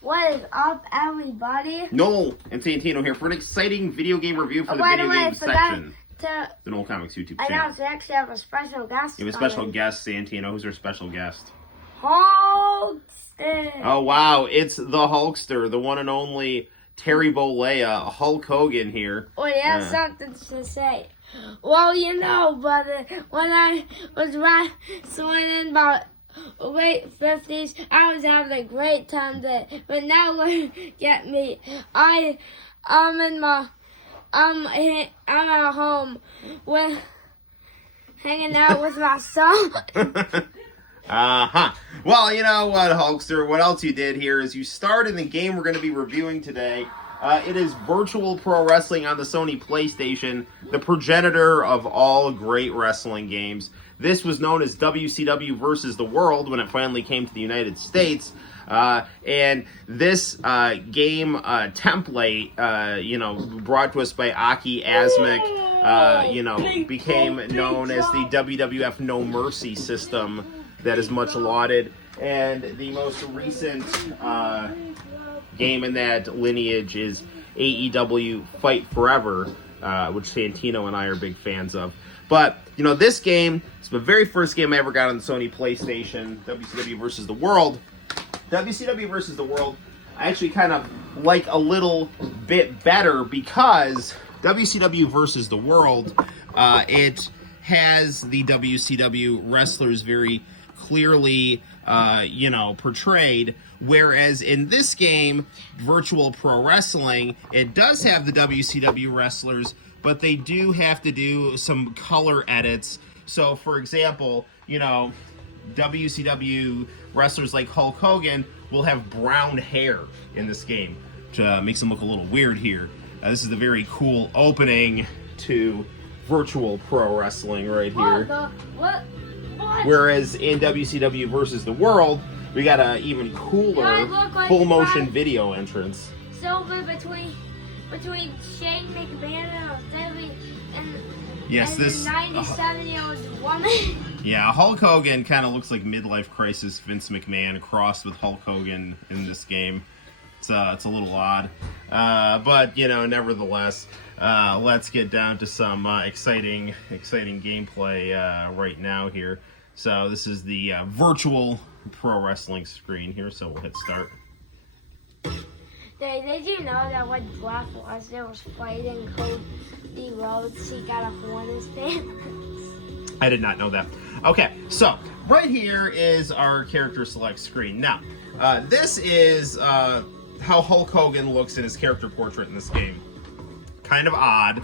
What is up, everybody? Noel and Santino here for an exciting video game review for the by video the way, game section. To The Noel Comics YouTube I channel. know, so actually have a special guest. You have a special guest, Santino. Who's our special guest? Hulkster. Oh, wow. It's the Hulkster, the one and only Terry Bollea, Hulk Hogan here. Oh, yeah, something to say. Well, you know, brother, when I was wrestling in about late 50s, I was having a great time there. But now look at me. I'm at home with hanging out with my son. Well, you know what, Hulkster? What else you did here is you started the game we're going to be reviewing today. It is Virtual Pro Wrestling on the Sony PlayStation, the progenitor of all great wrestling games. This was known as WCW versus the World when it finally came to the United States. And this game template, brought to us by Aki Asmik, became known as the WWF No Mercy system that is much lauded. And the most recent game in that lineage is AEW Fight Forever, which Santino and I are big fans of. But, you know, this game, it's the very first game I ever got on the Sony PlayStation, WCW versus the World. WCW versus the World, I actually kind of like a little bit better because WCW versus the World, it has the WCW wrestlers very clearly, portrayed. Whereas in this game, Virtual Pro Wrestling, it does have the WCW wrestlers, but they do have to do some color edits. So, for example, WCW wrestlers like Hulk Hogan will have brown hair in this game, which makes them look a little weird here. This is the very cool opening to Virtual Pro Wrestling right here. What? Whereas in WCW versus the World, we got a even cooler full motion video entrance. Silver between Shane McMahon and yes, and this the 97-year-old woman. Yeah, Hulk Hogan kind of looks like midlife crisis Vince McMahon crossed with Hulk Hogan in this game. It's a little odd, but nevertheless, let's get down to some exciting gameplay right now here. So this is the Virtual Pro Wrestling screen here. So we'll hit start. Did you know that when Brock Lesnar was fighting Cody Rhodes, he got a horn in his pants? I did not know that. Okay, so right here is our character select screen. Now, this is how Hulk Hogan looks in his character portrait in this game. Kind of odd,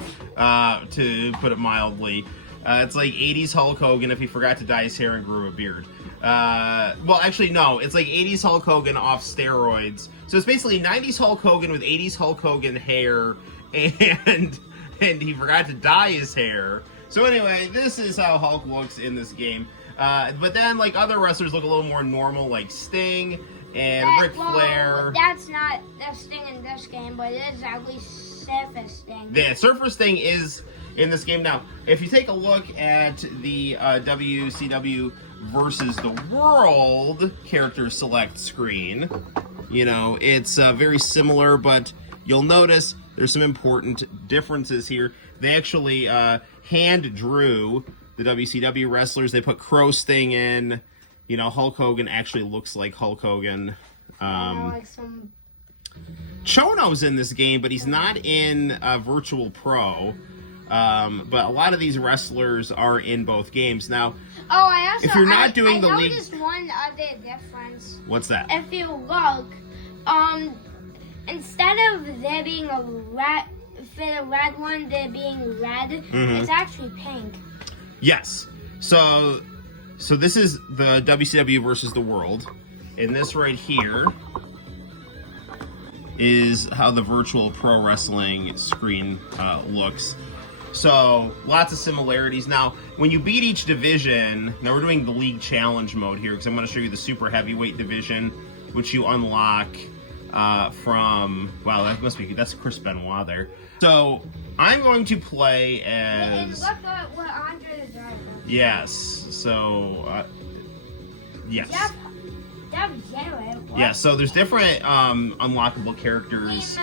to put it mildly. It's like 80s Hulk Hogan if he forgot to dye his hair and grew a beard. Well, actually, no. It's like 80s Hulk Hogan off steroids. So it's basically 90s Hulk Hogan with 80s Hulk Hogan hair, and he forgot to dye his hair. So anyway, this is how Hulk looks in this game. But then, like, other wrestlers look a little more normal, like Sting and Ric Flair. That's not the Sting in this game, but it is at least Surfer Sting. The Surfer Sting is in this game. Now, if you take a look at the WCW versus the World character select screen, it's very similar, but you'll notice there's some important differences here. They actually hand drew the WCW wrestlers. They put Crow Sting in. Hulk Hogan actually looks like Hulk Hogan. Chono's in this game, but he's not in Virtual Pro. But a lot of these wrestlers are in both games. Now, if you're not doing the league... I noticed one other difference. What's that? If you look, instead of there being a red, for the red one, there being red, it's actually pink. Yes. So this is the WCW versus the World. And this right here is how the Virtual Pro Wrestling screen looks. So, lots of similarities. Now, when you beat each division, now we're doing the League Challenge mode here, because I'm going to show you the Super Heavyweight division, which you unlock from, wow, that's Chris Benoit there. So, I'm going to play as... And look at what Andre the Giant. Yes, so, yes. That was yellow. Yeah, so there's different unlockable characters.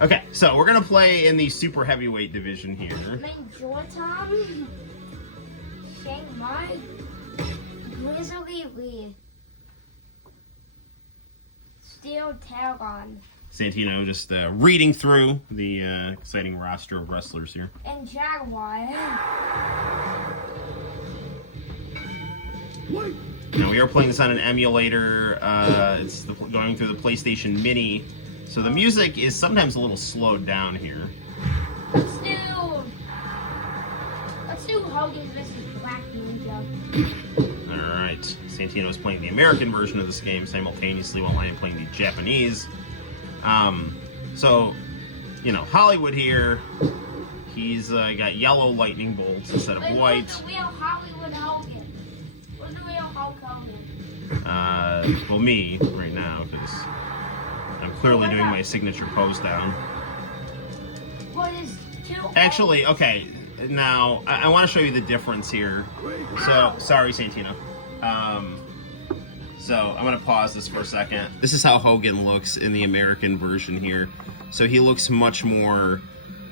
Okay, so we're gonna play in the super heavyweight division here. Jordan, Shang Mai, Grizzly Lee, Steel Talon, Santino just reading through the exciting roster of wrestlers here. and Jaguar. Now we are playing this on an emulator. It's going through the PlayStation Mini, so the music is sometimes a little slowed down here. Let's do Hogan versus Black Ninja. All right, Santino is playing the American version of this game simultaneously while I am playing the Japanese. So, you know, Hollywood here, he's got yellow lightning bolts instead of white. Who's the real Hollywood Hogan? Who's the real Hulk Hogan? Well, me right now, because I'm clearly doing my signature pose down. What is two? Actually, okay, now I want to show you the difference here. So, sorry, Santino. So I'm gonna pause this for a second. This is how Hogan looks in the American version here. So he looks much more,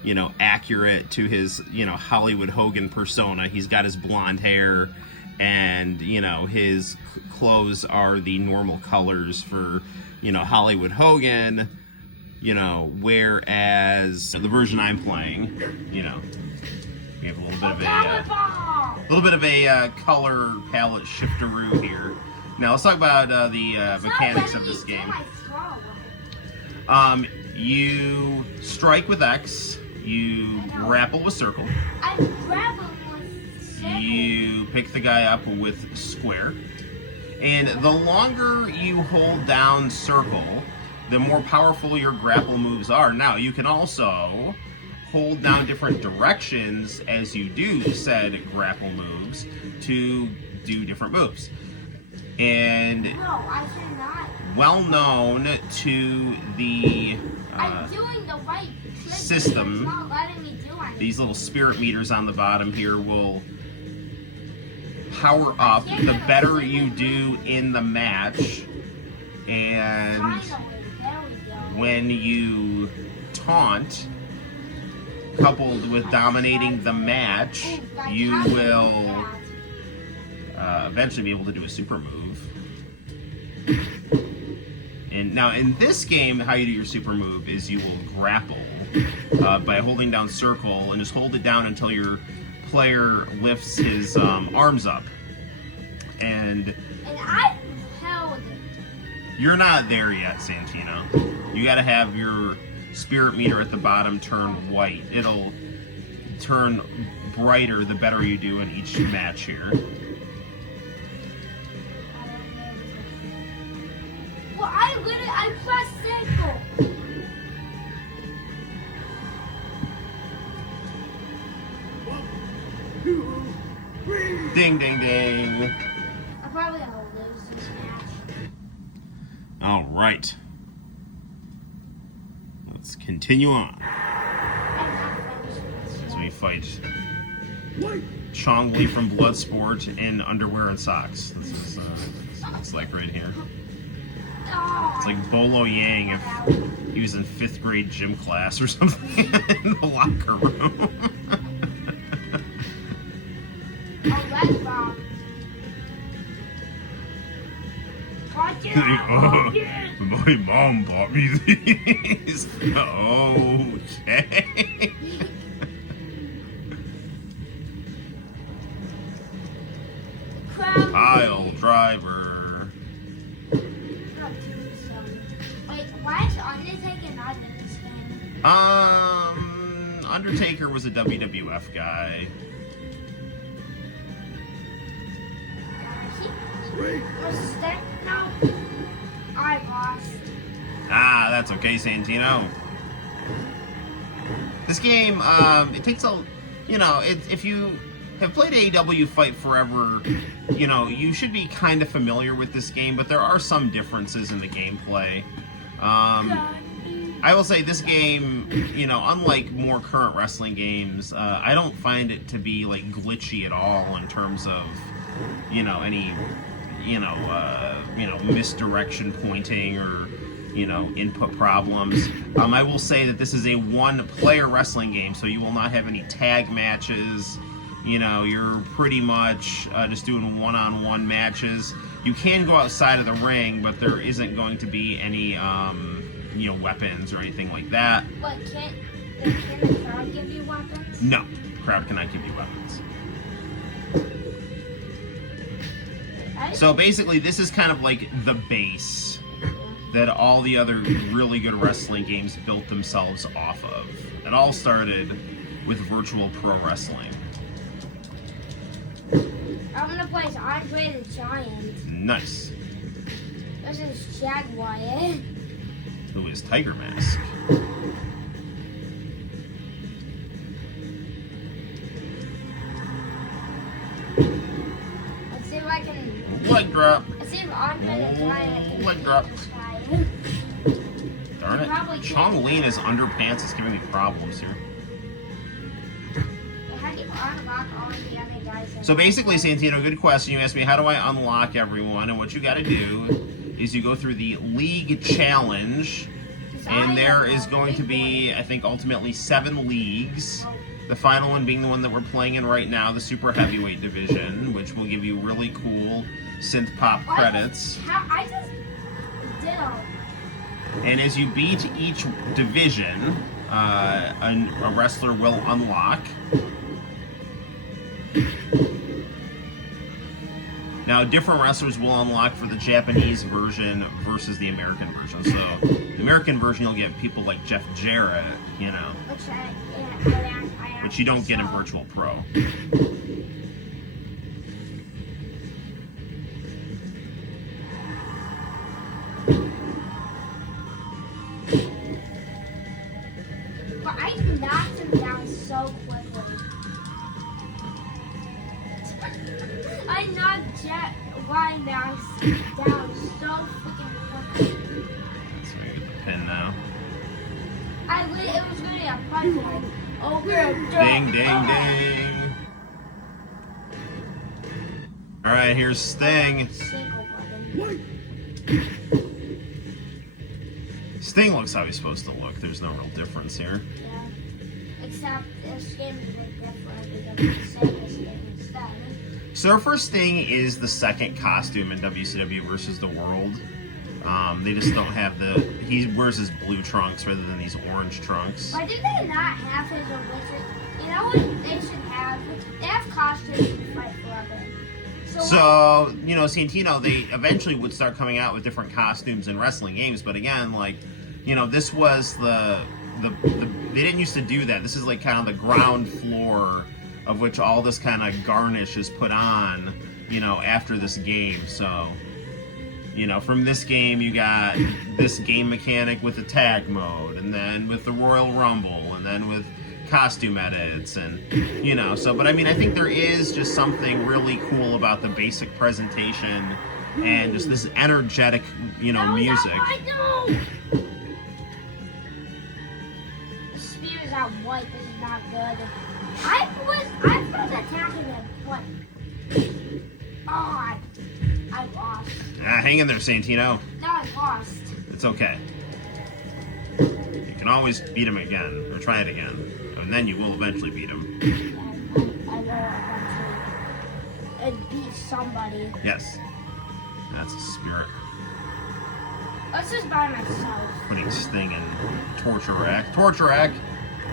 you know, accurate to his, you know, Hollywood Hogan persona. He's got his blonde hair, and you know, his clothes are the normal colors for, you know, Hollywood Hogan. You know, whereas the version I'm playing, you know, we have a little bit of a color palette shifteroo here. Now let's talk about the mechanics of this game. You strike with X, you grapple with circle, you pick the guy up with square, and the longer you hold down circle, the more powerful your grapple moves are. Now you can also hold down different directions as you do said grapple moves to do different moves. And No, I cannot. well known to the I'm doing the right trick. system, It's not letting me do anything. these little spirit meters on the bottom here will power up the better you do in the match. And Finally, there we go. when you taunt, coupled with dominating the match, you will eventually be able to do a super move. And now in this game, how you do your super move is you will grapple by holding down circle and just hold it down until your player lifts his arms up. And I held it. you're not there yet, Santino. You gotta have your spirit meter at the bottom turn white. It'll turn brighter the better you do in each match here. Well, I pressed circle. Ding, ding, ding. I'm probably gonna lose this match. All right. Let's continue on I'm not finished this as we yet. fight Chong Li from Bloodsport in underwear and socks. This is it's like right here. It's like Bolo Yang if he was in 5th grade gym class or something in the locker room. Oh, that's wrong. Watch it. My mom bought me these. Okay. Pile driver. Wait, why is Undertaker not in this game? Undertaker was a WWF guy. No, I lost. Ah, that's okay, Santino. This game, it takes a, you know, if you have played AEW Fight Forever, you know, you should be kind of familiar with this game, but there are some differences in the gameplay. I will say this game, you know, unlike more current wrestling games, I don't find it to be, like, glitchy at all in terms of, you know, any, misdirection pointing or, input problems. I will say that this is a one-player wrestling game, so you will not have any tag matches. You're pretty much just doing one-on-one matches. You can go outside of the ring, but there isn't going to be any, weapons or anything like that. But can the crowd give you weapons? No, the crowd cannot give you weapons. So basically, this is kind of like the base that all the other really good wrestling games built themselves off of. It all started with virtual pro wrestling. I'm gonna play as Andre the Giant. Nice. This is Jack Wyatt. Who is Tiger Mask? Let's see if I can. Leg drop. Let's see if Andre the Giant can. Leg drop. This guy. Darn it. Chong Lean underpants is giving me problems here. How do you unlock all of the other guys? So basically, Santino, good question. You asked me, how do I unlock everyone? And what you got to do is you go through the League Challenge, and there is going to be, I think, ultimately 7 leagues. The final one being the one that we're playing in right now, the Super Heavyweight Division, which will give you really cool synth pop credits. I just did all. And as you beat each division, a wrestler will unlock. Now, different wrestlers will unlock for the Japanese version versus the American version. So, the American version, you'll get people like Jeff Jarrett, which you don't get in Virtual Pro. But I knocked him down so quickly. I knocked Jet Mouse down so freaking quickly. So I get the pin now. It was really a fun one. Ding, ding, ding. Alright, here's Sting. Sting looks how he's supposed to look. There's no real difference here. Yeah. Except this game is a bit different because it's Surfer Sting instead. Surfer Sting is the second costume in WCW versus the World. They just don't have he wears his blue trunks rather than these orange trunks. Why do they not have his original? You know what they should have? They have costumes to fight forever. So, Santino, they eventually would start coming out with different costumes in wrestling games, but again, this was they didn't used to do that. This is like kind of the ground floor of which all this kind of garnish is put on, after this game. So, from this game, you got this game mechanic with the tag mode, and then with the Royal Rumble, and then with costume edits, and but I think there is just something really cool about the basic presentation and just this energetic music. The spears out white. This is not good. I was attacking him. What? Oh, I lost. Hang in there, Santino. No, I lost. It's okay. You can always beat him again, or try it again. And then you will eventually beat him. I will eventually beat somebody. Yes. That's a spirit. Let's just by myself. Putting Sting in Torture Rack. Torture Rack!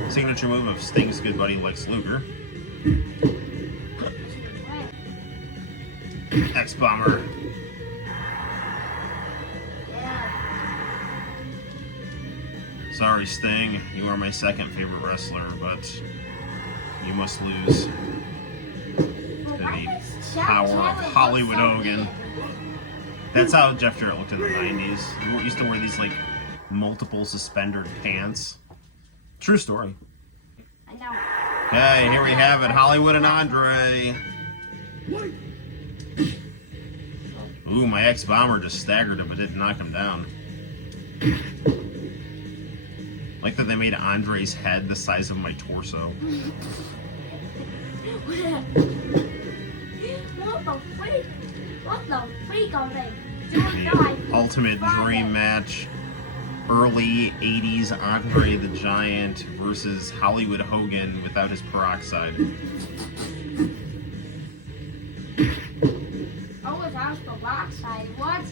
Signature move of Sting's good buddy Lex Luger. X-Bomber. Sorry, Sting. You are my second favorite wrestler, but you must lose to the power of Hollywood Hogan. That's how Jeff Jarrett looked in the 90s. He used to wear these, multiple suspendered pants. True story. I know. Okay, here we have it. Hollywood and Andre. Ooh, my X-Bomber just staggered him, but didn't knock him down. Like that they made Andre's head the size of my torso. What the freak? What the freak are they doing? No, Ultimate Dream Match. Early 80s Andre the Giant versus Hollywood Hogan without his peroxide. Oh, without the peroxide. What?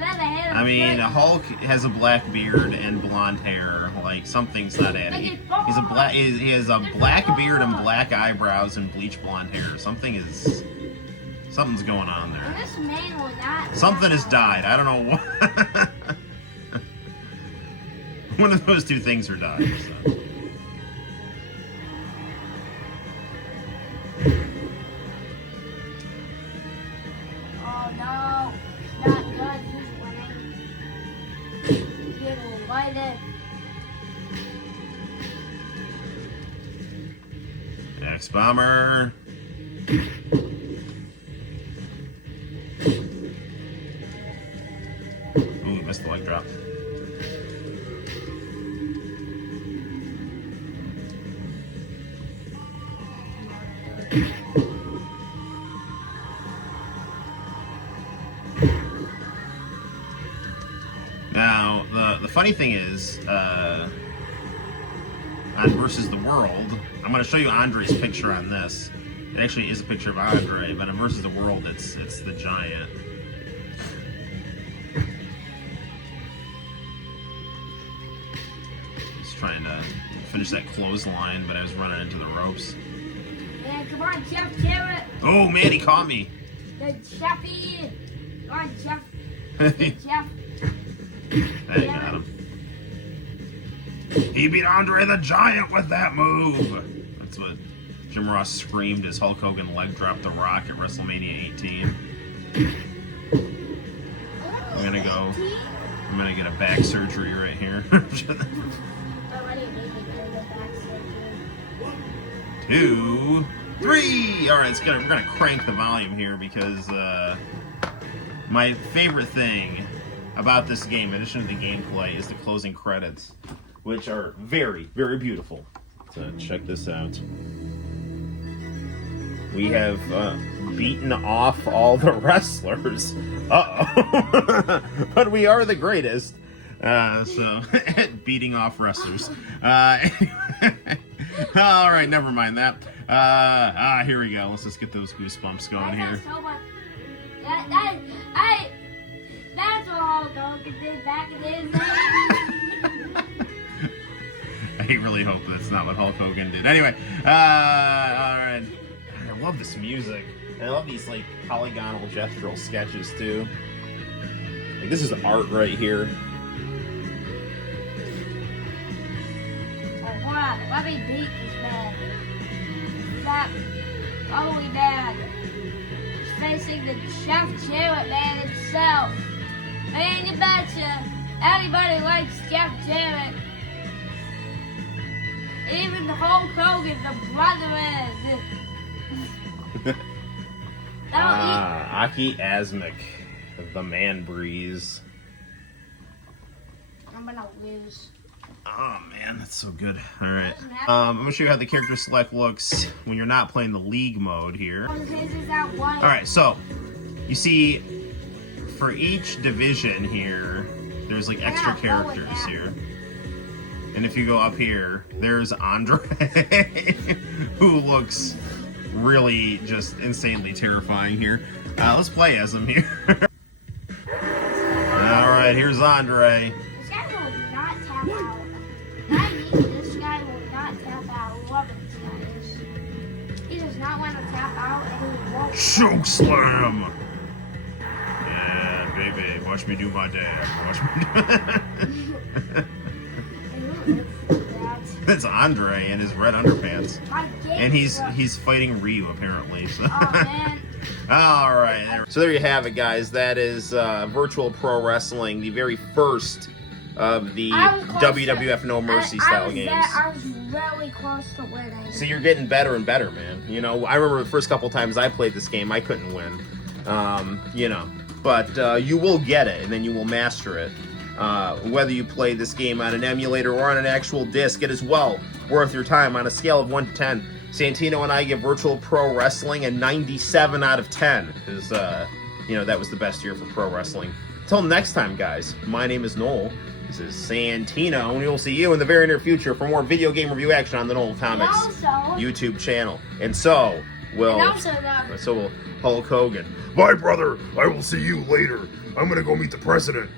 I mean, Hulk has a black beard and blonde hair. Like, something's not adding. He has a black beard and black eyebrows and bleach blonde hair. Something's going on there. This man will not. Something has died. I don't know what. One of those two things are dying. So. Oh no, not good. He's winning. He's getting invited. X-Bomber. Ooh, missed the leg drop. Now, the funny thing is, on Versus the World, I'm going to show you Andre's picture on this. It actually is a picture of Andre, but in Versus the World, it's the Giant. Just trying to finish that clothesline, but I was running into the ropes. Yeah, come on, Jeff, do it. Oh man, he caught me. Good Jeffy. Come on, Jeff. Jeff. There you got him. He beat Andre the Giant with that move. That's what Jim Ross screamed as Hulk Hogan leg dropped The Rock at WrestleMania 18. I'm gonna get a back surgery right here. 2, 3. All right, we're gonna crank the volume here because my favorite thing about this game, in addition to the gameplay, is the closing credits, which are very, very beautiful. So check this out. We have beaten off all the wrestlers. Uh-oh. But we are the greatest. So, at beating off wrestlers. All right, never mind that. Here we go. Let's just get those goosebumps going here. That's what Hulk Hogan did back in his day. I really hope that's not what Hulk Hogan did. Anyway, all right. I love this music. I love these like polygonal gestural sketches too. Like this is art right here. Oh, wow. Let me beat this man. That holy man. Facing the Chef Jarrett man himself. Man, you betcha. Everybody likes Jeff Jarrett. Even the Hulk Hogan, the brother. Aki Asmic, the Man Breeze. I'm gonna lose. Oh man, that's so good. All right, I'm gonna show you how the character select looks when you're not playing the league mode here. All right, so you see, for each division here, there's like extra characters here. And if you go up here, there's Andre, who looks really just insanely terrifying here. Let's play as him here. All right, here's Andre. This guy will not tap out. This guy will not tap out. Love it, this guy is. He does not want to tap out, and he won't. Choke slam. Yeah, baby, watch me do my dad. Watch me do. That's Andre in his red underpants, and he's fighting Ryu apparently. So. Oh man. All right, so there you have it, guys. That is Virtual Pro Wrestling, the very first of the WWF No Mercy style games. I was really close to winning. So you're getting better and better, man. You know, I remember the first couple times I played this game, I couldn't win. You know, but you will get it, and then you will master it. Whether you play this game on an emulator or on an actual disc, it is well worth your time. On a scale of 1 to 10, Santino and I give Virtual Pro Wrestling a 97 out of 10. Because you know, that was the best year for pro wrestling. Until next time, guys, my name is Noel. This is Santino, and we'll see you in the very near future for more video game review action on the Noel Comics YouTube channel. And so will Hulk Hogan. Bye, brother. I will see you later. I'm gonna go meet the president.